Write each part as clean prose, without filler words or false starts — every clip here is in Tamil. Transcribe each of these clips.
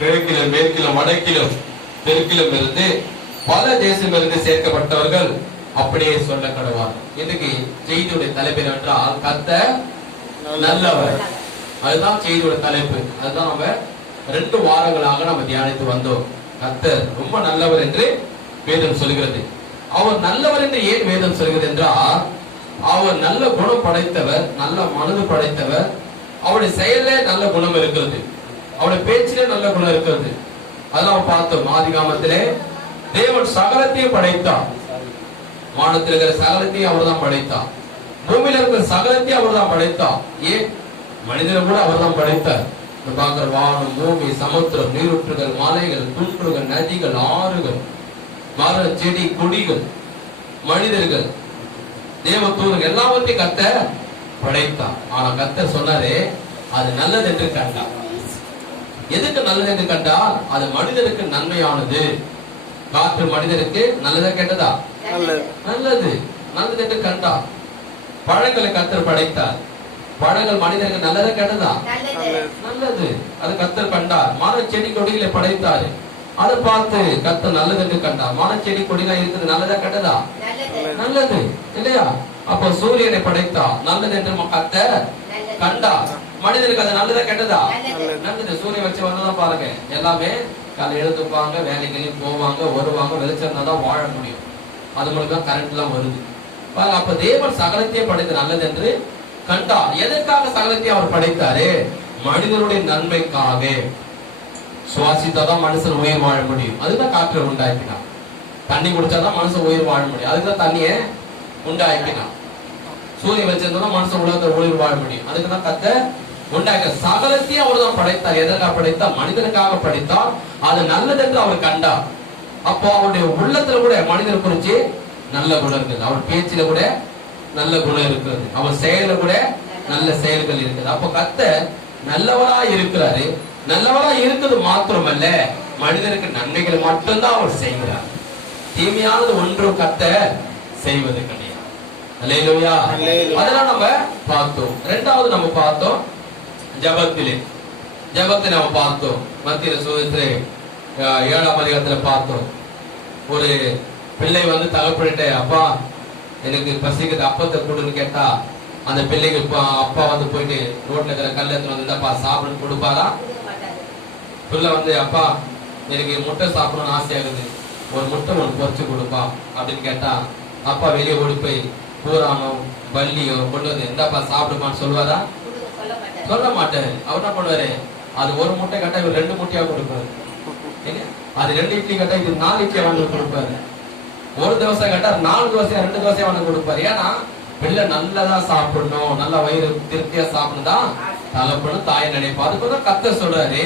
கிழக்கிலும் மேற்கிலும் வடக்கிலும் தெற்கிலும் இருந்து பல தேசம் இருந்து சேர்க்கப்பட்டவர்கள் அப்படியே சொல்ல கடவார். இன்னைக்கு செய்தியுடைய தலைப்பு என்றால் கர்த்தர் நல்லவர். அதுதான் செய்தியுடைய தலைப்பு. அதுதான் நம்ம 2 வாரங்களாக நம்ம தியானித்து வந்தோம். கர்த்தர் ரொம்ப நல்லவர் என்று வேதம் சொல்கிறது. அவர் நல்லவர் என்று ஏன் வேதம் சொல்கிறது என்றால், அவர் நல்ல குணம் படைத்தவர், நல்ல மனது படைத்தவர். அவருடைய செயலே நல்ல குணம் இருக்கிறது, அவருடைய பேச்சிலே நல்ல குணம் இருக்கிறது. அதெல்லாம் பார்த்தோம். ஆதிகாமத்திலே தேவன் சகலத்தையும் படைத்தார். வானத்தில் இருக்கிற சகலத்தையும் அவர் தான் படைத்தார். பூமியில இருக்கிற சகலத்தையும் அவர் தான் படைத்தார். ஏன் மனிதனை கூட அவர் தான் படைத்தார். பார்க்கிற வானம், பூமி, சமுத்திரம், நீரூற்றுகள், மலைகள், குன்றுகள், நதிகள், ஆறுகள், மர செடி கொடிகள், மனிதர்கள், தேவதூதர்கள் எல்லாவற்றையும் கர்த்தர் படைத்தார். ஆனா கர்த்தர் சொன்னாரே அது நல்லது என்று கண்டார். எதுக்கு நல்லது என்று கண்டால், அது மனிதருக்கு நன்மையானது. காற்று மனிதருக்கு நல்லதா கெட்டதா? நல்லது. நல்லது என்று கண்டார். பழங்களை கர்த்தர் படைத்தார். பழங்கள் மனிதருக்கு நல்லதா கெட்டதா? நல்லது. அது கர்த்தர் கண்டார். மர செடி கொடிகளை படைத்தார். அதை பார்த்து கர்த்தர் நல்லது என்று கண்டார். மர செடி கொடிகள் இருக்குது, நல்லதா கெட்டதா? நல்லது இல்லையா? அப்போ சூரியனை படைத்தார். நல்லது என்று கர்த்தர் கண்டார். மனிதருக்கு அது நல்லதா கெட்டதா? நல்லது. சூரியன் வச்சு வந்ததான் பாருங்க, எல்லாமே காலை எழுதுப்பாங்க, வேலைகளையும் போவாங்க, வருவாங்க. வெளிச்சம் தான் வாழ முடியும். அது மூலம் தான் கரண்ட் எல்லாம் வருது. அப்ப தேவன் சகலத்தையே படைத்து நல்லது என்று கண்டார். எதற்காக சகலத்தையும் அவர் படைத்தாரு? மனிதனுடைய நன்மைக்காக. சுவாசித்தாதான் மனுஷன் உயிர் வாழ முடியும். அதுதான் காற்றை உண்டாக்கினார். தண்ணி குடிச்சாதான் மனுஷன் உயிர் வாழ முடியும். அதுதான் தண்ணியை உண்டாக்கினார். சூரிய வச்சிருந்தா மனுஷன் உலகத்தை உயிர் வாழ முடியும். அதுக்குதான் கர்த்தர் உண்டாக்க. சகலத்தையும் அவர் தான் படைத்தார். எதற்காக படைத்தார்? மனிதனுக்காக படைத்தார். அது நல்லது என்று அவர் கண்டார். அப்போ அவருடைய உள்ளத்துல கூட மனிதனை குறிச்சு நல்ல குணம் இருக்குது. அவர் பேச்சில கூட நல்ல குணம் இருக்கிறது. அவர் செயல கூட நல்ல செயல்கள் இருக்குது. அப்போ கர்த்தர் நல்லவரா இருக்கிறாரு. நல்லவரா இருக்கிறது மாத்திரமல்ல, மனிதனுக்கு நன்மைகளை மட்டும்தான் அவர் செய்கிறார். தீமையானது ஒன்றும் கர்த்தர் செய்வது கிடையாது. அல்லேலூயா. அதெல்லாம் நம்ம பார்த்தோம். 2வது நம்ம பார்த்தோம் ஜெபத்திலே நம்ம பார்த்தோம். மத்திய சுவிசேஷத்திலே 7ஆம் அதிகாரத்துல பார்த்தோம். ஒரு பிள்ளை வந்து தகப்பன்கிட்ட, அப்பா எனக்கு பசிக்குது, அப்பத்தை கொடுன்னு கேட்டா, அந்த பிள்ளைக்கு அப்பா வந்து போயிட்டு ரோட்ல இருக்கிற கல்லத்துல வந்து அப்பா சாப்பிடுன்னு கொடுப்பாரா? பிள்ளை வந்து, அப்பா எனக்கு முட்டை சாப்பிடணும்னு ஆசையாகுது, ஒரு முட்டை ஒன்று பொறிச்சு கொடுப்பா அப்படின்னு கேட்டா, அப்பா வெளியே ஓடி போய் பூரானோ பல்லியோ கொண்டு வந்து எந்தப்பா சாப்பிடுமான்னு சொல்லுவாரா? சொல்ல மாட்டாரு. அவர் என்ன பண்ணுவாரு? அது ஒரு முட்டை கேட்டா இவர் 2 முட்டையா கொடுப்பாரு. அது 2 இட்லி கேட்டா இது 4 இட்லியா வாங்கி கொடுப்பாரு. ஒரு தோசை கேட்டா 4 தோசையா 2 தோசையா வாங்கி கொடுப்பாரு. ஏன்னா பிள்ளை நல்லதா சாப்பிடணும், நல்ல வயிறு திருப்தியா சாப்பிடணும் தகப்பனும் தாய் நினைப்பா. அதுக்குதான் கர்த்தர் சொல்றாரு,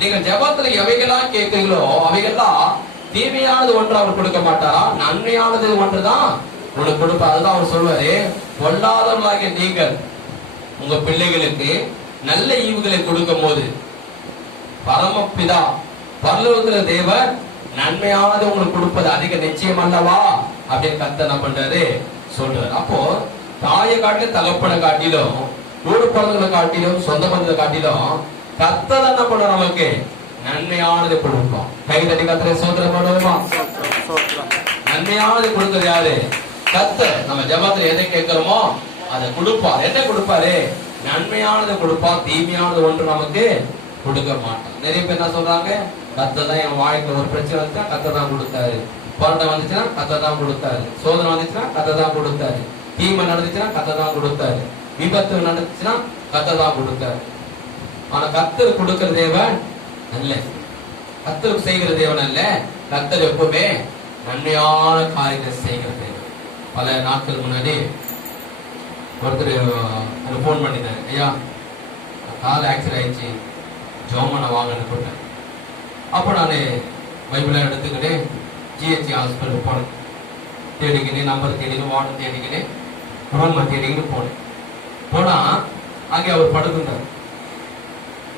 நீங்க ஜெபத்துல எவைகளாம் கேட்கிறீங்களோ அவைகள்லாம் தீமையானது ஒன்று அவர் கொடுக்க மாட்டாரா, நன்மையானது ஒன்றுதான் உங்களுக்கு கொடுப்பா. அதுதான் அவர் சொல்வாரு, பொல்லாதவர்களாகிய நீங்கள் உங்க பிள்ளைகளுக்கு நல்ல ஈவுகளை கொடுக்கும் போது பரமபிதா பரலோகத்துல தேவன் நன்மையானது உங்களுக்கு கொடுப்பது அதிக நிச்சயம் அல்லவா அப்படின்னு கர்த்தர் என்ன பண்றாரு சொல்றாரு. அப்போ தாயை காட்டிலும் தகப்பனை காட்டிலும் ஊடு பிறந்தவங்களை காட்டிலும் சொந்த பந்தத்தை காட்டிலும் கர்த்தர் என்ன பண்ண நமக்கு நன்மையானது கொடுப்போம். கை தட்டி கர்த்தரை சோதனை பண்ணுவோமா? நன்மையானது கொடுக்கிறது யாரு? கர்த்தர். நம்ம ஜெபத்துல எதை கேட்கிறோமோ அதை கொடுப்பார். என்ன கொடுப்பாரு? நன்மையானது கொடுப்பார். தீமையானது ஒன்று நமக்கு கொடுக்க மாட்டார். நிறைய பேர் என்ன சொல்றாங்க, கர்த்தர் தான் என் வாழ்க்கையில ஒரு பிரச்சனை வந்துச்சா கர்த்தர் தான் கொடுத்தாரு, போராட்டம் வந்துச்சுன்னா கர்த்தர் தான் கொடுத்தாரு, சோதனை வந்துச்சுன்னா கர்த்தர் தான் கொடுத்தாரு, தீமை நடந்துச்சுன்னா கர்த்தர் தான் கொடுத்தாரு, விபத்து நடந்துச்சுன்னா கர்த்தர் தான் கொடுத்தாரு. ஆனா கர்த்தர் கொடுக்கிற தேவன் அல்ல, கர்த்தர் செய்கிற தேவன் அல்ல. கர்த்தர் எப்பவுமே நன்மையான காரியத்தை செய்கிற தேவன். பல நாட்கள் முன்னாடி ஒருத்தர் போன் பண்ணிட்டாரு, ஐயா கால் ஆக்சிடென்ட் ஆயிடுச்சு, ஜோமனை வாங்கன்னு போட்டேன். அப்போ நான் பைபிளை எடுத்துக்கிட்டு ஜிஹெச்சி ஹாஸ்பிட்டலுக்கு போனேன். தேடிக்கினேன், நம்பர் தேடிக்கணும், வார்டு தேடிக்கினேன், ரோமா தேடிக்கிட்டு போனேன். போனா அங்கே அவர் படுத்துட்டார்.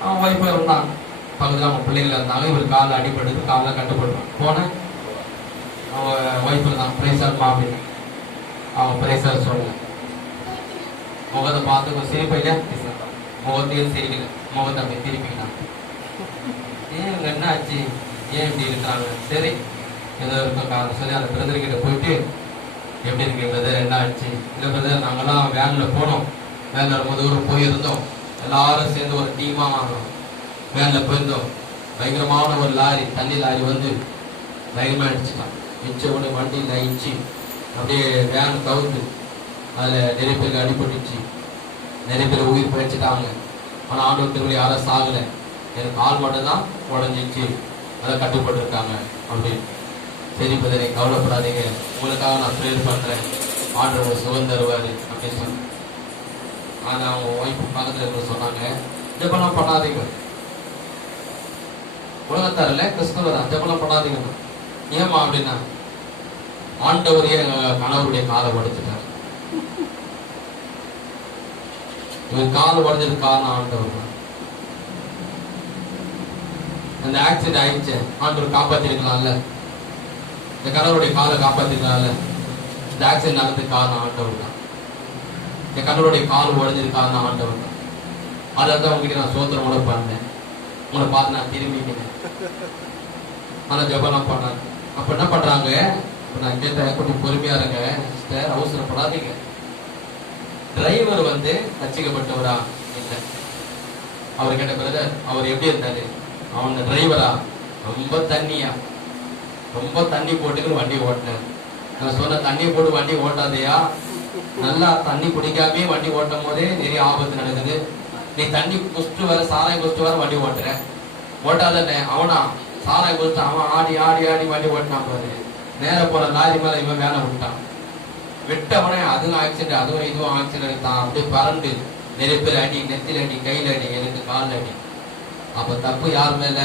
அவன் வைஃபை இருந்தாங்க பக்கத்தில், அவங்க பிள்ளைகள் இருந்தாங்க. இவர் காலில் அடிபடுது, காலில் கட்டுப்படுறான். போனேன், அவங்க வைஃபில் தான் பிரைசர் அப்படின்னு அவங்க பிரைசர் சொல்ல முகத்தை பார்த்து சிரிப்பையில முகத்தையும் சிரிக்கல, முகத்தை அப்படி திருப்பிக்கிட்டான். ஏன் என்ன ஆச்சு, ஏன் இப்படி இருக்காங்க, சரி ஏதோ இருக்கும் காரணம் சொல்லி அந்த பிரதர் கிட்ட போயிட்டு எப்படி இருக்கு பிரதர், என்ன ஆச்சு, இல்லை பிரதர் நாங்கெல்லாம் வேன்ல போனோம், வேன்ல ரொம்ப தூரம் போயிருந்தோம், எல்லாரும் சேர்ந்து ஒரு டீமா வேன்ல போயிருந்தோம், பயங்கரமான ஒரு லாரி, தண்ணி லாரி வந்து பயங்கரமா அடிச்சுட்டான், மிச்ச ஒன்று வண்டியில் அடிச்சு அப்படியே வேன் கவுந்து அதில் நிறைய பேருக்கு அடிபட்டுச்சு, நிறைய பேர் உயிர் பழிச்சுட்டாங்க. ஆனால் ஆண்டவர்கள் யாரும் சாகலை, எனக்கு ஆள் மட்டும் தான் உடஞ்சிச்சு, அதை கட்டுப்பட்டுருக்காங்க அப்படின்னு. சரி பிரதரை கவலைப்படாதீங்க, உங்களுக்காக நான் ப்ரேயர் பண்ணுறேன், ஆண்டவர் சுகம் தருவார் அப்படின்னு சொன்னேன். ஆனால் அவங்க ஒய்ஃபு பக்கத்தில் இருக்க சொன்னாங்க, ஜெபம்லாம் பண்ணாதீங்க, உலகத்தாரில்ல கிறிஸ்தவரா, ஜெபம்லாம் பண்ணாதீங்க. ஏமா அப்படின்னா, ஆண்டவரையே எங்கள் கணவருடைய காலை உடைச்சிட்டார், இவர் கால் உடைஞ்சது காரணம் ஆண்டவர் தான். அந்த ஆக்சிடென்ட் ஆயிடுச்சு, ஆண்டவர் காப்பாத்திருக்கலாம்ல, இந்த கணவருடைய காலை காப்பாத்திருக்கலாம்ல, இந்த ஆக்சிடென்ட் நடந்ததுக்கு காரணம் ஆண்டவர் தான், இந்த கணவருடைய கால் உடைஞ்சது காரணம் ஆண்டவர் தான். அதான் உங்ககிட்ட நான் சோத்திரம் கூட பண்ணேன், உங்களை பார்த்து நான் திரும்பிட்டேன், ஆனா ஜெபம்லாம் பண்ணாங்க. அப்ப என்ன பண்றாங்க, நான் கேட்டேன் கொஞ்சம் பொறுமையா இருங்க சிஸ்டர், அவசரப்படாதீங்க. டிரைவர் வந்து ரட்சிக்கப்பட்டவரா இல்லை. அவர் கேட்ட பிரதர் அவர் எப்படி இருந்தாரு, அவன் டிரைவரா ரொம்ப தண்ணியா, ரொம்ப தண்ணி போட்டுக்கிட்டு வண்டி ஓட்டினார். நான் சொன்ன தண்ணி போட்டு வண்டி ஓட்டாதையா, நல்லா தண்ணி குடிக்காமே வண்டி ஓட்டும் போதே நிறைய ஆபத்து நடக்குது, நீ தண்ணி குடிச்சிட்டு வர சாராயம் குடிச்சிட்டு வர வண்டி ஓட்டுற, ஓட்டாதே. அவனா சாராயம் குடிச்சிட்டு அவன் ஆடி ஆடி ஆடி வண்டி ஓட்டினான் பாரு, நேர போற லாரி மேல இவன் வேலை விட்டான், விட்டவனே அதுவும் ஆக்சிடென்ட், அதுவும் இதுவும் ஆக்சிடென்ட் தான், அப்படியே பறந்து நிறைய பேர் அடி, நெத்தில அடி, கையில அடி, எனக்கு கால் அடி. அப்ப தப்பு யார் மேல,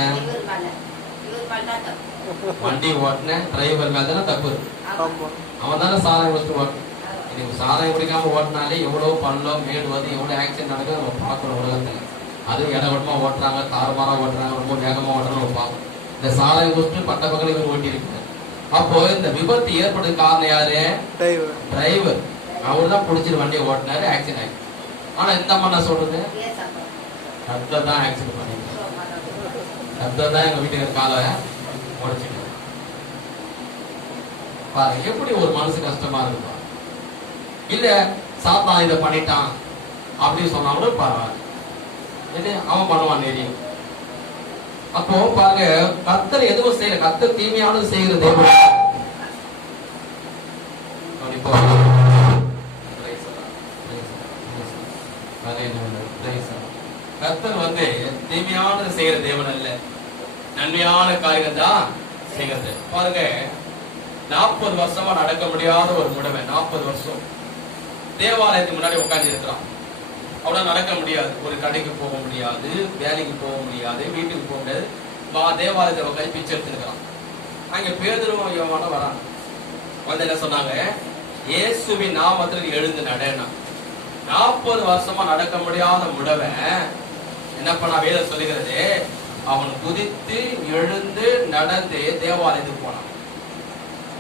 வண்டி ஓட்டின டிரைவர் மேல தானே தப்பு, அவன் தானே சாராயம் குடிச்சிட்டு ஓட்டணும். இன்னைக்கு சாராயம் குடிக்காம ஓட்டினாலே எவ்வளவு பள்ளம் மேடு வந்து எவ்வளவு ஆக்சிடென்ட் நடக்குது நம்ம பார்க்கணும் உலகத்துல. அதுவும் இடவட்டமா ஓட்டுறாங்க, தாறுமாறா ஓட்டுறாங்க, ரொம்ப வேகமா ஓட்டுறாங்க நம்ம பார்க்கணும். இந்த சாராயம் குடிச்சிட்டு பட்ட பக்கம் இவர் ஓட்டி இருக்கிறார். அப்போ இந்த விபத்து ஏற்படுறது காரணம் யாரு, டிரைவர். அவர் தான் பிடிச்சிட்டு வண்டியை ஓட்டினாரு, ஆக்சிடென்ட் ஆயிடுச்சு. ஆனா இந்த அம்மா நான் சொல்றது, கர்த்தர் தான் ஆக்சிடென்ட் பண்ணிருக்காரு, கர்த்தர் தான் எங்க வீட்டுக்கு காலை உடைச்சிட்டு பாருங்க, எப்படி ஒரு மனசு கஷ்டமா இருக்கு. இல்ல சாத்தான் இதை பண்ணிட்டான் அப்படின்னு சொன்னா கூட பரவாயில்ல, அவன் பண்ணுவான் தெரியும். அப்போ பாருங்க, கர்த்தர் எதுவும் செய்யல, கர்த்தர் தீமையானது செய்கிறது. கர்த்தர் வந்து தீமையானது செய்யற தேவன் அல்ல, நன்மையான காரியம் தான் செய்கிறது. பாருங்க, 40 வருஷமா நடக்க முடியாத ஒரு முடவன், 40 வருஷம் தேவாலயத்துக்கு முன்னாடி உட்கார்ந்து இருக்கிறான். அவனால நடக்க முடியாது, ஒரு கடைக்கு போக முடியாது, வேலைக்கு போக முடியாது, வீட்டுக்கு போக முடியாது, தேவாலயத்தை உட்காந்து பிச்சை எடுத்துருக்கிறான். அங்க பேதுருவும் யோவான வரான். வந்து என்ன சொன்னாங்க, இயேசுவின் நாமத்தில் எழுந்து நடனா. 40 வருஷமா நடக்க முடியாத முடவன் என்ன பண்ணா, வேதம் சொல்லுகிறது, அவன் குதித்து எழுந்து நடந்து தேவாலயத்துக்கு போனான்.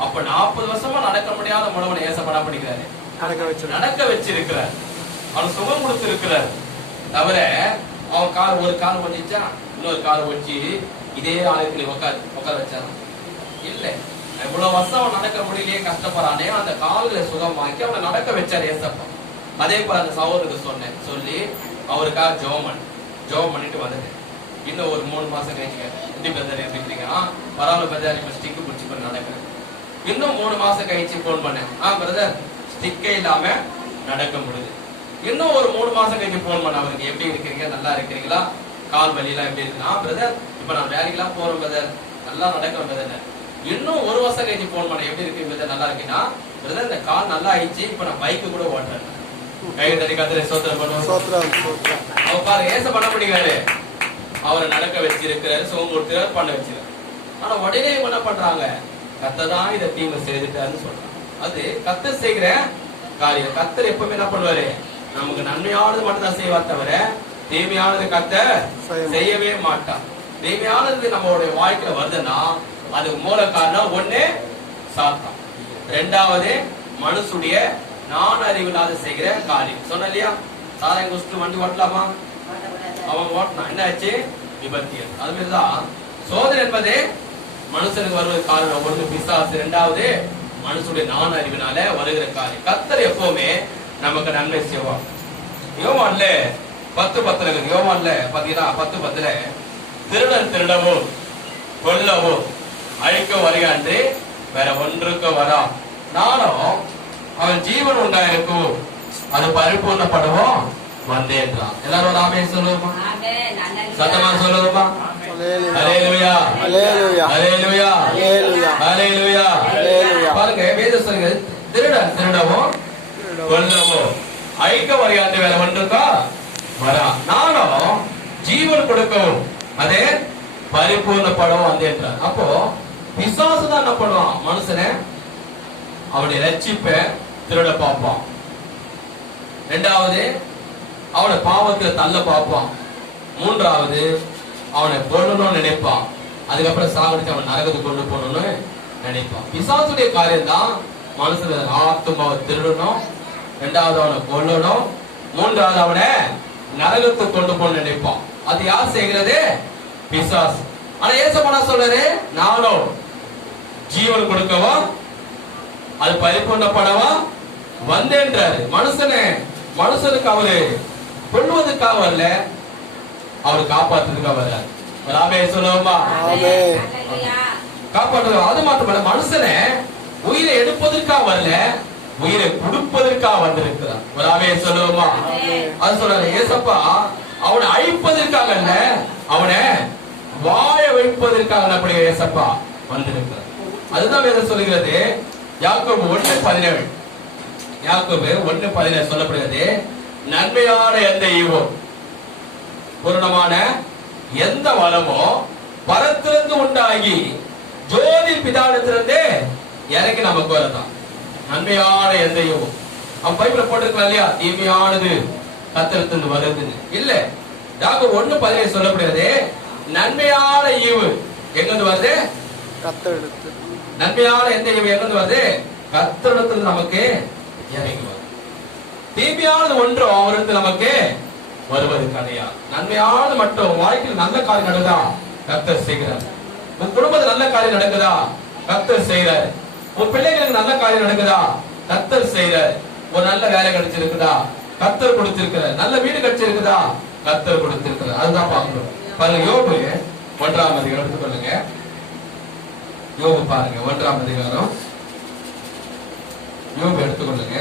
அப்ப 40 வருஷமா நடக்க முடியாத முடவனை ஏசப்படா படிக்கிறாரு, நடக்க வச்சிருக்கிறார், அவன் சுகம் கொடுத்திருக்கிறார். தவிர அவன் கால் ஒரு கால் ஒடிச்சா இன்னொரு கால் ஒடிச்சு இதே ஆலயத்துல உட்கார வச்சான் இல்ல. எவ்வளவு வருஷம் அவன் நடக்க முடியலையே, கஷ்டப்படுறானே, அந்த கால்களை சுகமாக்கி அவனை நடக்க வச்சார் ஏசப்பா. அதே போல அந்த சகோதரருக்கு சொன்னேன், சொல்லி அவருக்காக ஜெபம் பண்ணிட்டு வந்துட்டேன். இன்னும் ஒரு 3 மாசம் கழிச்சு எப்படி பெதர் எப்படிங்க, பரவாயில்ல பெதர், இப்ப ஸ்டிக்கு பிடிச்சி பண்ணி நடக்கிறேன். இன்னும் 3 மாசம் கழிச்சு போன் பண்ணேன், பிரதர் ஸ்டிக்கே இல்லாம நடக்க முடியுது. இன்னும் ஒரு 3 மாசம் கழிச்சு போன் பண்ண, அவருக்கு எப்படி இருக்கிறீங்க, நல்லா இருக்கிறீங்களா, கால் வலி எல்லாம் எப்படி இருக்கு, பிரதர் இப்ப நான் வேலைக்கெல்லாம் போறேன் பிரதர், நல்லா நடக்கிறேன் பிரதர். இன்னும் 1 வருஷம் கழிச்சு போன் பண்ண, எப்படி இருக்கு பிரதர், நல்லா இருக்கீங்கன்னா, பிரதர் இந்த கால் நல்லா ஆயிடுச்சு, இப்ப நான் பைக்கு கூட ஓட்டுறேன். கை தடி கத்திர சோத்திரம் பண்ணுவோம். அவர் பாருங்க, ஏச பண்ண முடியாது, அவரை நடக்க வச்சிருக்கிறாரு, சுகம் கொடுக்கிறாரு, பண்ண வச்சிருக்காரு. ஆனா உடனே என்ன பண்றாங்க, கத்ததான் இதை தீமை செய்துட்டாருன்னு சொல்றாங்க. அது கத்தர் செய்கிற காரியம். கத்தர் எப்பவுமே என்ன பண்ணுவாரு, நமக்கு நன்மையானது மட்டும் தான் செய்வார், தவிர தீமையானது கத்தர் செய்யவே மாட்டார். தீமையானது நம்மளுடைய வாழ்க்கையில வருதுன்னா அதுக்கு மூல காரணம் ஒண்ணு சாத்தான், 2வது மனுஷுடைய நான் அறிவில்லாத செய்கிற காரியம். சொன்ன இல்லையா, சாராயம் குடிச்சிட்டு வண்டி ஓட்டலாமா, அவன் ஓட்டினான், என்ன ஆச்சு, விபத்து. அது மாதிரிதான் சோதனை என்பதே மனுஷனுக்கு வருவது காரணம். ஒன்று பிசாசு, இரண்டாவது மனுஷனுடைய நான் அறிவினால வருகிற காரியம். கர்த்தர் எப்பவுமே நமக்கு நன்மை செய்வார். யோவான்ல 10:10 யோவான்ல பாத்தீங்கன்னா 10:10 திருடன் திருடவோ கொல்லவோ அழிக்க வருகாண்டு வேற ஒன்றுக்கு வரா, நானும் அவன் ஜீவன் உண்டாயிருக்கும் அது பரிபூர்ணப்படவும் வந்தேன்றான். எல்லாரும் ஆமே சொல்லுவோமா? சத்தமா சொல்லுவோமா? ஹல்லேலூயா ஹல்லேலூயா ஹல்லேலூயா ஹல்லேலூயா ஹல்லேலூயா. பாருங்க வேதம் சொல்லுகிறது, திருடன் திருடவோ கொல்லவோ அழிக்க வருகாண்டு வேற ஒன்றுக்கா வரா, நானும் ஜீவன் கொடுக்கவும் அதே பரிபூர்ணப்படவும் வந்தேன்றார். அப்போ பிசாசு தான் என்ன பண்ணுவான்? மனுஷனை அவனுடைய ரட்சிப்பை திருட பார்ப்பான். இரண்டாவது அவனை பாவத்துல தள்ள பார்ப்பான். மூன்றாவது அவனை கொல்லணும்னு நினைப்பான். அதுக்கப்புறம் சாகடிச்சு அவன் நரகத்துக்கு கொண்டு போகணும்னு நினைப்பான். பிசாசுடைய காரியம் தான் மனுஷன ஆத்மாவை திருடணும், இரண்டாவது அவனை கொல்லணும், மூன்றாவது அவனை நரகத்துக்கு கொண்டு போக நினைப்பான். அது யார் செய்கிறது? பிசாசு. ஆனா ஏசப்பா சொல்றாரு, நானும் ஜீவன் கொடுக்கவா அது பரிபூர்ணப்படவா வந்தேன்றாரு. மனுஷனுக்கு அவரு கொள்வதற்காக வரல, அவரு காப்பாற்றுறதுக்காக வர்றாரு. ராமே சொல்லுவோமா? காப்பாற்று. அது மாத்திரமல்ல, மனுஷனை உயிரை எடுப்பதற்காக வரல, உயிரை கொடுப்பதற்காக வந்திருக்கிறார். ராமே சொல்லுவோமா? அது சொல்றாரு ஏசப்பா அவனை அழிப்பதற்காக அல்ல, அவனை வாழ வைப்பதற்காக நம்முடைய ஏசப்பா வந்திருக்கிறார். அதுதான் வேதம் சொல்லுகிறது. யாக்கோபு 1:17 யாக்கோபு 1:17 சொல்லப்படுகிறது, நன்மையான எந்த ஈவோ பூரணமான எந்த வளமோ பரத்திலிருந்து உண்டாகி ஜோதி பிதாவிடத்திலிருந்து இறங்கி நமக்கு வரதான். நன்மையான எந்த ஈவோ அவன் பைபிள போட்டிருக்கலாம் இல்லையா, தீமையானது கர்த்தரிடத்திலிருந்து வருதுன்னு இல்ல. யாக்கோபு 1:17 சொல்லப்படுகிறது, நன்மையான ஈவு எங்கிருந்து வருது? கர்த்தரிடத்தில். நன்மையான எந்த ஈவு எங்கிருந்து வருது? கர்த்தரிடத்தில் நமக்கு இறங்கி வருது. தீமையானது ஒன்றும் அவருக்கு நமக்கு வருவது கிடையாது. நன்மையானது மட்டும் வாழ்க்கையில் நல்ல காரியம் நடக்குதா கர்த்தர் செய்கிறார். உன் குடும்பத்தில் நல்ல காரியம் நடக்குதா கர்த்தர் செய்கிறார். உன் பிள்ளைகளுக்கு நல்ல காரியம் நடக்குதா கர்த்தர் செய்கிறார். ஒரு நல்ல வேலை கிடைச்சிருக்குதா கர்த்தர் கொடுத்திருக்கிறார். நல்ல வீடு கிடைச்சிருக்குதா கர்த்தர் கொடுத்திருக்கிறார். அதுதான் பார்க்கணும். பாருங்க யோபு 1ஆம் அதிகாரம் எடுத்துக்கொள்ளுங்க. யோபு பாருங்க 1ஆம் அதிகாரம் யோபு எடுத்துக்கொள்ளுங்க.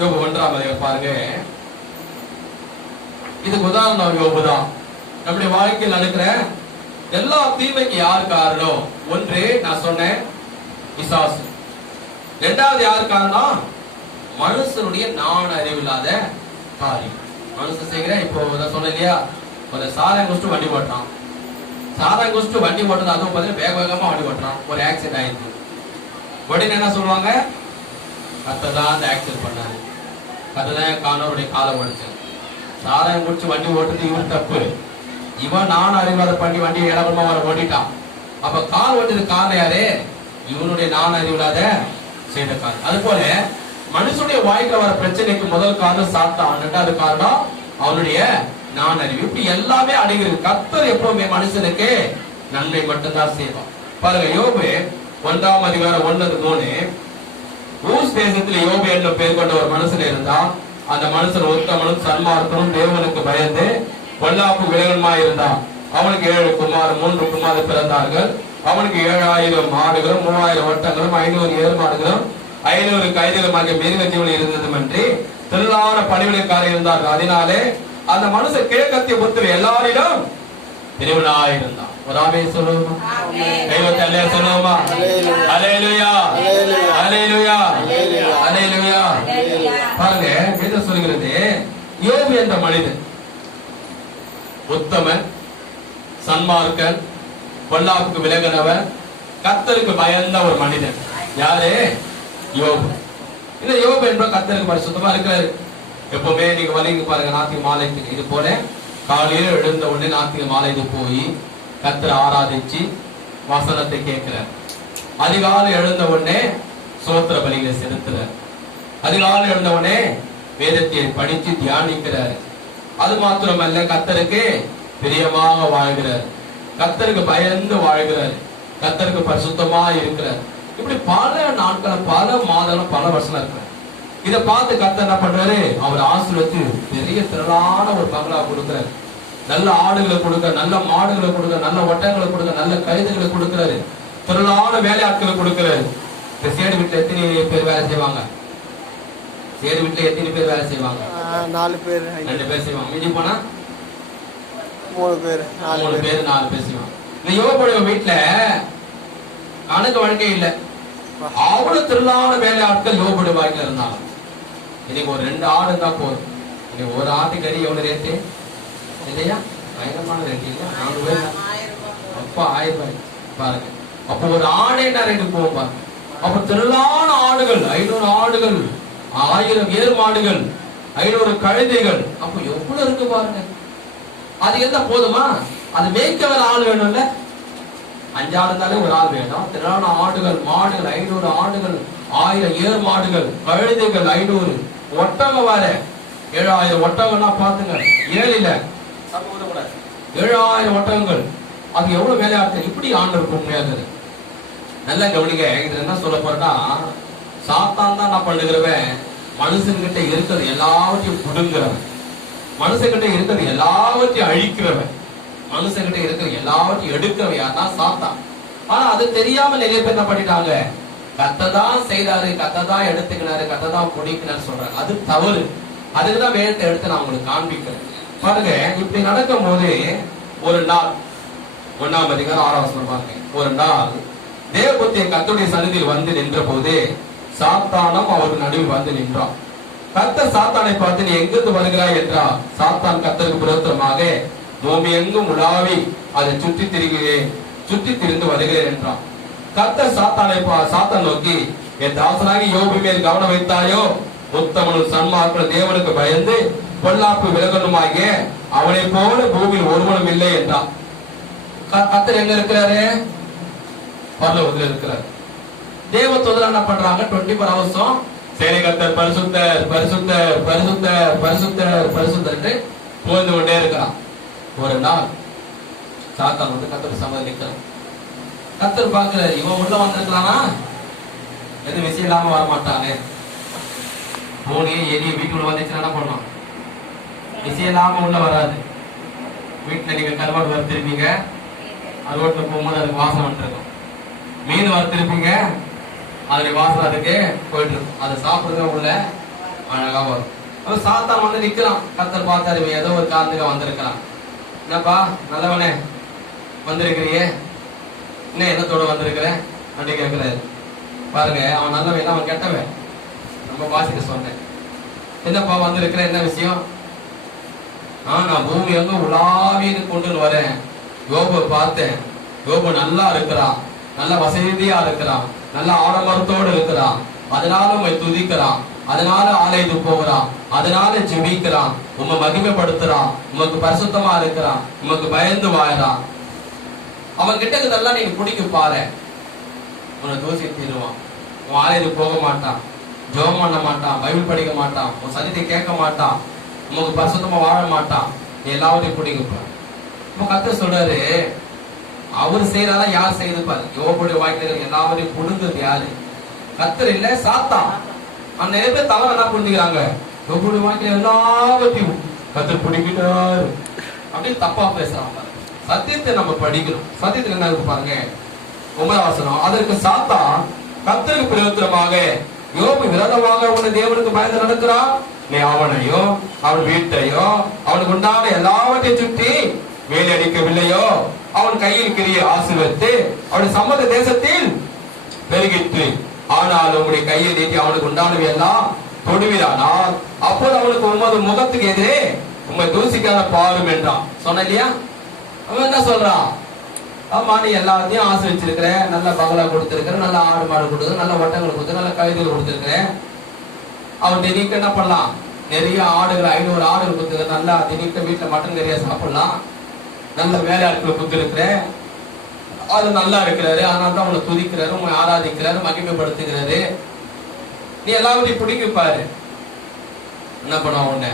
யோபு 1ஆம் அதிகாரம் பாருங்க. இதுக்கு உதாரணம் யோபு தான். நம்முடைய வாழ்க்கையில் நடக்கிற எல்லா தீமைக்கு யார் காரணம்? ஒன்று நான் சொன்னேன் பிசாசு. இரண்டாவது யார் காரணம்? மனுஷனுடைய நான் அறிவில்லாத காரியம். மனுஷன் செய்கிற இப்போ சொன்ன இல்லையா, ஒரு சாராயம் குடிச்சிட்டு வண்டி ஓட்டுறான். சாராயம் குடிச்சிட்டு வண்டி ஓட்டுறது, அதுவும் பார்த்தீங்கன்னா வேக வேகமா வண்டி ஓட்டுறான். ஒரு ஆக்சிடென்ட் ஆயிடுச்சு. உடனே என்ன சொல்லுவாங்க? கர்த்தர் அந்த ஆக்சிடென்ட் பண்ணாரு, கர்த்தர் காணவருடைய காலை ஓடிச்சார். சாராயம் குடிச்சு வண்டி ஓட்டுறது இவன் தப்பு. இவன் நான் அறிவாத பண்ணி வண்டி இடமா வர ஓட்டிட்டான். அப்ப கால் ஓட்டுறது காரணம் யாரு? இவனுடைய நான் அறிவில்லாத செய்த காரணம். அது போல மனுஷனுடைய வாழ்க்கையில வர பிரச்சனைக்கு முதல் காரணம் சாத்தான், இரண்டாவது காரணம் அவனுடைய நான் அறிவு. இப்படி எல்லாமே அடைகிறது. கர்த்தர் எப்பவுமே மனுஷனுக்கு நன்மை மட்டும்தான் செய்வான். பாருங்க யோபு 1ஆம் அதிகாரம் 1:3 ஊஸ் தேசத்தில் யோபு என்னும் பேர் கொண்ட ஒரு மனுஷன் இருந்தான். அந்த மனுஷன் உத்தமனும் சன்மார்க்கனும் தேவனுக்கு பயந்து பொல்லாப்பு விலகனுமா இருந்தான். அவனுக்கு 7 குமார் 3 குமார் பிறந்தார்கள். அவனுக்கு 7000 மாடுகளும் 3000 ஒட்டங்களும் 500 ஏர்மாடுகளும் 500 கைதிகளும் மிருக ஜீவன் இருந்ததுமன்றி திரளான பணிவிடைக்காரர் இருந்தார்கள். அதனாலே அந்த மனுஷன் கிழக்கத்திய புத்திர எல்லாரிலும் பிரிவினாயிருந்தான். ஒரு ஆமே சொல்லுவோமா? தெய்வத்தை அல்ல சொல்லுவோமா? அல்லேலூயா அல்லேலூயா அல்லேலூயா. பாருங்க வேதம் சொல்கிறது, யோபு என்ற மனிதன் உத்தமன், சன்மார்க்கன், பொல்லாப்புக்கு விலகினவன், கர்த்தருக்கு பயந்த ஒரு மனிதன். யாரு? யோபு. இந்த யோபு என்ற கர்த்தருக்கு பரிசுத்தமா இருக்கிறாரு. எப்பவுமே நீங்க வலிங்க பாருங்க, நாத்திக மாலைக்கு இது போல காலையில எழுந்த உடனே நாத்திக மாலைக்கு போய் கர்த்தரை ஆராதிச்சு வசனத்தை கேட்கிறார். அதிகாலை எழுந்த உடனே சோத்திர பலிகளை செலுத்துறார். அதிகாலை எழுந்த உடனே வேதத்தை படிச்சு தியானிக்கிறார். அது மாத்திரமல்ல, கர்த்தருக்கு பிரியமாக வாழ்கிறார், கர்த்தருக்கு பயந்து வாழ்கிறார், கர்த்தருக்கு பரிசுத்தமா இருக்கிறார். இப்படி பல நாட்கள், பல மாதங்கள், பல வருஷம் இருக்கிறார். இதை பார்த்து கர்த்தர் என்ன பண்றாரு? அவர் ஆசீர்வதித்து பெரிய திரளான ஒரு பங்களா கொடுக்கிறார். நல்ல ஆடுகளை கொடுக்க, நல்ல மாடுகளை கொடுக்க, நல்ல ஒட்டங்களை கொடுக்க, நல்ல கழுதைகளை கொடுக்கிறாரு, திரளான வேலையாட்களை கொடுக்கிறாரு. இந்த சேடு வீட்டுல எத்தனை பேர் வேலை செய்வாங்க? சேடு வீட்டுல எத்தனை பேர் வேலை செய்வாங்க? 4 பேர், 2 பேர் செய்வாங்க. மிஞ்சி போனா 3 பேர், 4 பேர் செய்வாங்க. இந்த யோபுடைய வீட்டுல கணக்கு வழக்கே இல்லை. அவ்வளவு திரளான வேலையாட்கள் யோபுடைய வாழ்க்கையில இருந்தாங்க. இன்னைக்கு ஒரு 2 ஆடு இருந்தா போதும். இன்னைக்கு ஒரு ஆட்டு கறி எவ்வளவு ரேட்டு இல்லையா? பயங்கரமான ரேட்டு இல்லையா? 4 பேர் அப்பா 1000 ரூபாய் பாருங்க. அப்போ ஒரு ஆடே ரேட்டு போகும் பாருங்க. அப்ப திரளான ஆடுகள், 500 ஆடுகள், 1000 ஏர் மாடுகள், 500 கழுதைகள். அப்ப எவ்வளவு இருக்கு பாருங்க. அது என்ன போதுமா? அது மேய்க்க வர ஆள் வேணும்ல. 5 ஆடு இருந்தாலே ஒரு ஆள் வேணும். திரளான ஆடுகள், மாடுகள், 500 ஆடுகள், 1000 ஏர் மாடுகள், கழுதைகள், 500 ஒட்டகம் வர 7000 ஒட்டகம்னா பாத்துங்க. 7 இல்ல 7000 ஒட்டகங்கள். அது எவ்வளவு வேலையாட்கள். இப்படி ஆண்டவருக்கு உண்மையாகுது. நல்லா கவனிங்க. இது என்ன சொல்ல போறேன்னா, சாத்தான் தான் நான் பண்ணுகிறவன் மனுஷன்கிட்ட இருக்கிறது எல்லாவற்றையும் புடுங்குறவன், மனுஷன்கிட்ட இருக்கிறது எல்லாவற்றையும் அழிக்கிறவன், மனுஷன்கிட்ட இருக்கிற எல்லாவற்றையும் எடுக்கிறவன் யாருன்னா சாத்தான். ஆனா அது தெரியாம நிறைய பேர் என்ன பண்ணிட்டாங்க? கர்த்தர் செய்தாரு, கர்த்தர் எடுத்துக்கினாரு, கர்த்தர் பிடிக்கிறாரு சொல்றாங்க. அது தவறு. அதுக்குதான் வேதத்தை எடுத்து நான் உங்களுக்கு காண்பிக்கிறேன். பாருங்க, இப்படி நடக்கும் போது ஒரு நாள் 1ஆம் அதிகாரம் 6ஆம் வசனம் பாருங்க. ஒரு நாள் தேவபுத்திய கர்த்தருடைய சந்நிதியில் வந்து நின்ற போது சாத்தானும் அவருக்கு நடுவில் வந்து நின்றான். கர்த்தர் சாத்தானை பார்த்து, நீ எங்கிருந்து வருகிறாய் என்றார். சாத்தான் கர்த்தருக்கு விரோதமாக, பூமி எங்கும் உலாவி அதை சுற்றி திரிந்து வருகிறேன் என்றான். கர்த்தர் சாத்தான் நோக்கி, என் தாசனாகி யோபு மேல் கவனம் வைத்தாயோ? உத்தமனும் சன்மார்க்கனும் தேவனுக்கு பயந்து பொல்லாப்பு விலகனுமாகிய அவனை போல பூமியில் ஒருவனும் இல்லை என்றான். கர்த்தர் எங்க இருக்கிறாரு? பரலோகத்தில் இருக்கிறார். தேவ தூதர் என்ன பண்றாங்க? 24 ஹவர்ஸும் சரி கர்த்தர் பரிசுத்தர் பரிசுத்தர் பரிசுத்தர் பரிசுத்தர் பரிசுத்தர் புகழ்ந்து கொண்டே இருக்கிறான். ஒரு நாள் சாத்தான் வந்து கர்த்தர் சமதி நிற்கிறான். கர்த்தர் பார்க்கிறார், இவன் உள்ள வந்திருக்கலானா? எது விஷயம் இல்லாம வரமாட்டானே. பூனையே எரிய வீட்டுக்குள்ள வந்துச்சுன்னா என்ன பண்ணும்? விஷயம் இல்லாம உள்ள வராது. வீட்டுல நீங்க கருவாடு வறுத்திருப்பீங்க, ரோட்ல போகும்போது அதுக்கு வாசம் வந்துருக்கும். மீன் வறுத்திருப்பீங்க, அதனுடைய வாசம் அதுக்கு போயிட்டு இருக்கும். அதை சாப்பிடுறது உள்ள அழகா வரும். அப்ப சாத்தான் வந்து நிக்கலாம். கர்த்தர் பார்த்தாரு, இவன் ஏதோ ஒரு காரணத்துக்கு வந்திருக்கலாம். என்னப்பா நல்லவனே வந்திருக்கிறியே, என்ன என்னத்தோட வந்திருக்கிற அப்படின்னு கேட்கிறாரு. பாருங்க, அவன் நல்லவன், அவன் கெட்டவன். ரொம்ப வாசிக்க சொன்னேன். என்னப்பா வந்திருக்கிற, என்ன விஷயம்? நான் பூமி எங்க உலாவின்னு கொண்டு வரேன். யோபு பார்த்தேன், யோபு நல்லா இருக்கிறான், நல்ல வசதியா இருக்கிறான், நல்ல ஆடம்பரத்தோடு இருக்கிறான், அதனால உண்மை துதிக்கிறான், அதனால ஆலயத்துக்கு போகிறான், அதனால ஜெபிக்கிறான், உண்மை மகிமைப்படுத்துறான், உமக்கு பரிசுத்தமா இருக்கிறான், உமக்கு பயந்து வாழறான். அவன் கிட்ட இதெல்லாம் நீங்க பிடிக்க பாரு, உன்னை தூசி தீருவான். உன் ஆலயத்துக்கு போக மாட்டான், ஜெபம் பண்ண மாட்டான், பைபிள் படிக்க மாட்டான், உன் சதித்தை கேட்க மாட்டான், உமக்கு பரிசுத்தமா வாழ மாட்டான். நீ எல்லாவற்றையும் பிடிக்க. கர்த்தர் சொல்றாரு, அவரு செய்யறதா யார் செய்து பாரு. யோபுடைய வாழ்க்கையில எல்லாவரையும் புடுங்குறது யாரு? கர்த்தர் இல்ல, சாத்தான். அந்த நிறைய பேர் தவறு என்ன புரிஞ்சுக்கிறாங்க? யோபுடைய வாழ்க்கையில எல்லாவற்றையும் கர்த்தர் பிடிக்கிறாரு அப்படின்னு தப்பா பேசுறாங்க. சத்தியத்தை நம்ம படிக்கணும். சத்தியத்துல என்ன இருக்கு பாருங்க, 9ஆம் வசனம். அதற்கு சாத்தான் கர்த்தருக்கு பிரயோஜனமாக, யோபு விரோதமாக உன்னை தேவனுக்கு பயந்து நடக்கிறான், நீ அவனையோ அவன் வீட்டையோ அவனுக்கு உண்டான எல்லாவற்றையும் சுற்றி வேலை அடிக்கவில்லையோ? அவன் கையில் கிரிய ஆசீர்வதித்து அவனுடைய சம்மத தேசத்தில் பெருகிற்று. ஆனால் உங்களுடைய கையை நீட்டி அவனுக்கு உண்டானவை எல்லாம் தொடுவிரானால் அப்போது அவனுக்கு உமது முகத்துக்கு எதிரே உண்மை தூசிக்காத பாரும் என்றான். சொன்ன இல்லையா? அவன் என்ன சொல்றான்? ஆமா, நீ எல்லாத்தையும் ஆசீர்வதிச்சிருக்கிற, நல்ல பங்களா கொடுத்திருக்கிற, நல்ல ஆடு மாடு கொடுத்து, நல்ல ஒட்டங்கள் கொடுத்து, நல்ல கழுதைகள் கொடுத்திருக்கிற. அவன் தினிக்கு என்ன பண்ணலாம்? நிறைய ஆடுகள், 500 ஆடுகள் கொடுத்துருக்க, நல்லா தினிக்க வீட்டுல மட்டன் நிறைய சாப்பிடலாம், நல்ல வேலையாட்களை கொடுத்திருக்கிற, அது நல்லா இருக்கிறாரு, அதனால தான் உன்னை துதிக்கிறாரு, உன்னை ஆராதிக்கிறாரு, மகிமைப்படுத்துகிறாரு. நீ எல்லாவற்றையும் பிடிக்க பாரு. என்ன பண்ணுவான்? உன்னை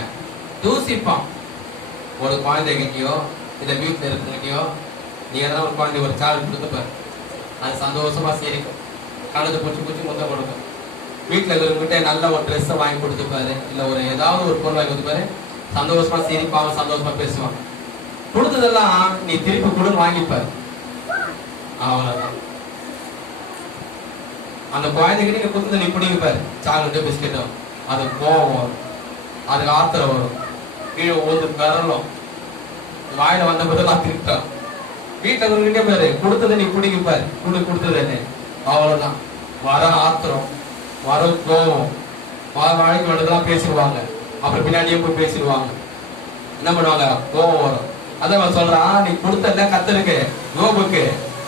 தூசிப்பான். ஒரு குழந்தைகிட்டயோ இல்ல வீட்டுல இருக்கிறகிட்டயோ நீ எதனா ஒரு குழந்தை ஒரு சாக்லேட் கொடுத்துப்பாரு, அது சந்தோஷமா சிரிக்கும், கழுத்து பூச்சி பூச்சி முத்த கொடுக்கும். வீட்டுல இருக்கிறவங்கிட்ட நல்ல ஒரு ட்ரெஸ் வாங்கி கொடுத்துப்பாரு, இல்ல ஒரு ஏதாவது ஒரு பொருள் வாங்கி கொடுத்துப்பாரு, சந்தோஷமா சிரிப்பாங்க, சந்தோஷமா பேசுவாங்க. கொடுத்ததெல்லாம் நீ திருப்பி கொடுன்னு வாங்கிப்பாரு, அவ்வளவுதான். அந்த குழந்தைகிட்ட நீங்க கொடுத்தது நீ பிடிப்பாரு, சாக்லேட்டோ பிஸ்கெட்டோ, அது கோவம் வரும், அதுக்கு ஆத்திரம் வரும், கீழே ஊந்து கரலும், வாயில வந்த போதெல்லாம் திருட்டோம். வீட்டுல இருக்கிறவங்கிட்டே பாரு, கொடுத்ததை நீ பிடிப்பாரு, கொடுத்தது என்ன, அவ்வளவுதான். வர ஆத்திரம், வர கோவம், வாழ்க்கை வந்ததெல்லாம் பேசிடுவாங்க, அப்புறம் பின்னாடியே போய் பேசிடுவாங்க. என்ன பண்ணுவாங்க, கோவம் வரும். அதான் சொல்றான், நீ கொடுத்தல கத்தருக்கு யோபுக்கு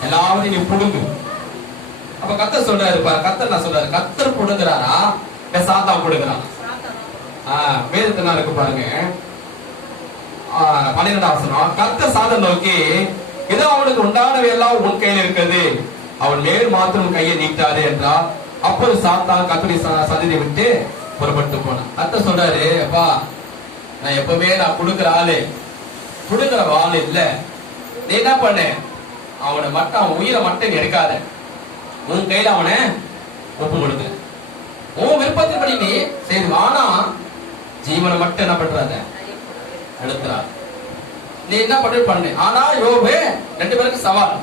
எல்லாத்தையும் நீ புடுங்கு. அப்ப கத்தர் சொல்றாரு, கத்தர் நான் சொல்றாரு, கத்தர் புடுங்குறாரா இல்ல சாத்தா புடுங்குறான்? வேதத்தை இருக்கு பாருங்க, 12ஆம் வசனம். கத்தர் சாத்தன் நோக்கி, ஏதோ அவனுக்கு உண்டானவை எல்லாம் உன் கையில் இருக்குது, அவன் மேல் மாத்திரம் கையை நீட்டாரு என்றார். அப்போது சாத்தான் கத்தருடைய சந்ததியை விட்டு புறப்பட்டு போனான். கத்தர் சொல்றாரு, அப்பா நான் எப்பவுமே நான் கொடுக்குற ஆளு, கொடுக்குற ஆளு இல்ல, நீ என்ன பண்ண, அவனை மட்டும் அவன் உயிரை மட்டும் எடுக்காத, உன் கையில அவனை ஒப்பு கொடுக்க, உன் விருப்பத்தின்படி நீ செய்து, ஆனா ஜீவனை மட்டும் என்ன பண்றாத எடுத்துறாரு. நீ என்ன பண்ணு. ஆனா யோபு ரெண்டு பேருக்கு சவால்,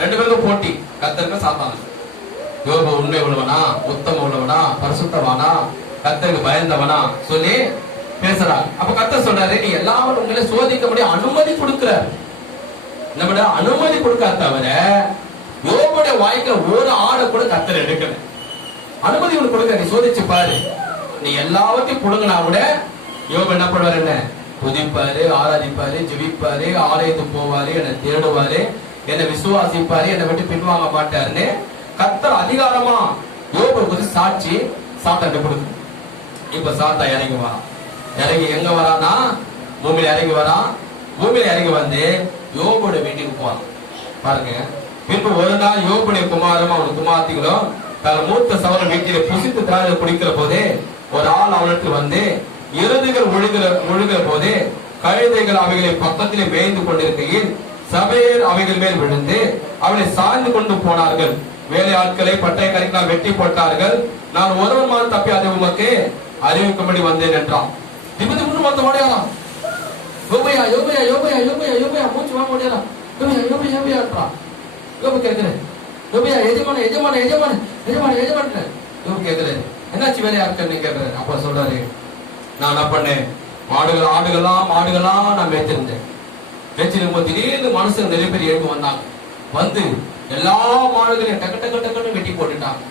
ரெண்டு பேருக்கும் போட்டி, கத்தருக்கு சாத்தாங்க. யோபு உண்மை உள்ளவனா, உத்தம உள்ளவனா, பரிசுத்தவானா, கத்தருக்கு பயந்தவனா சொல்லி பேசுறாங்க. அப்ப கத்தர் சொல்றாரு, நீ எல்லாரும் உங்களை சோதிக்க முடியும் அனுமதி கொடுக்கிறார். என்ன பண்ண, அனுமதி கொடுக்காத தவிர யோபுடைய வாய்க்கு ஒரு ஆடை கூட கத்தர் எடுக்கல. அனுமதி உனக்கு கொடுக்க, நீ சோதிச்சு பாரு. நீ எல்லாவற்றையும் கொடுங்கனா கூட யோபு என்ன பண்ணுவாரு, என்ன துதிப்பாரு, ஆராதிப்பாரு, ஜெபிப்பாரு, ஆலயத்துக்கு போவாரு, என்னை தேடுவாரு, என்னை விசுவாசிப்பாரு, என்னை விட்டு பின்வாங்க மாட்டாருன்னு கத்தர் அதிகாரமா யோபு குறித்து சாட்சி சாத்தாண்ட கொடுக்கு. இப்ப சாத்தா இறங்கி வரான். இறங்கி எங்க வரானா, பூமியில இறங்கி வரான். பூமியில இறங்கி வந்து யோபோட வீட்டுக்கு போறான். பாருங்க, பின்பு ஒரு நாள் யோபுடைய குமாரும் அவன் குமார்த்திகளும் தன் மூத்த சவரன் வீட்டில புசித்து திராட்சை குடிக்கிற போதே ஒரு ஆள் அவனிடத்தில் வந்து எருதுகள் ஒழுகிற போதே கழுதைகள் அவைகளை பக்கத்திலே மேய்ந்து கொண்டிருக்கையில் சபையர் அவைகள் மேல் விழுந்து அவளை சாய்ந்து கொண்டு போனார்கள். வேலை ஆட்களை பட்டை கறினால் வெட்டி போட்டார்கள். நான் ஒருவன் மாதிரி தப்பி அதை உமக்கு அறிவிக்கும்படி வந்தேன் என்றான். திபுதிபுன்னு மொத்த ஓடையாராம். யோபையா யோபையா யோபையா யோபையா யோபையா மூச்சு வாங்க ஓடையாராம். யோபையா யோபையா யோபையான்றான். யோபு கேட்கிறேன், யோபையா எஜமான எஜமான எஜமான எஜமான எஜமான. யோபு கேட்கிறேன், என்னாச்சு வேலை ஆட்கள் கேட்கிறேன். அப்ப சொல்றாரு, நான் என்ன பண்ணேன், மாடுகள்லாம் நான் மேய்ச்சிருந்தேன். மேய்ச்சிருக்கும் போது திடீர்னு மனுஷன் நிறைய பேர் எழுந்து வந்தாங்க. வந்து எல்லா மாடுகளையும் டக்கு டக்கு டக்குன்னு வெட்டி போட்டுட்டாங்க.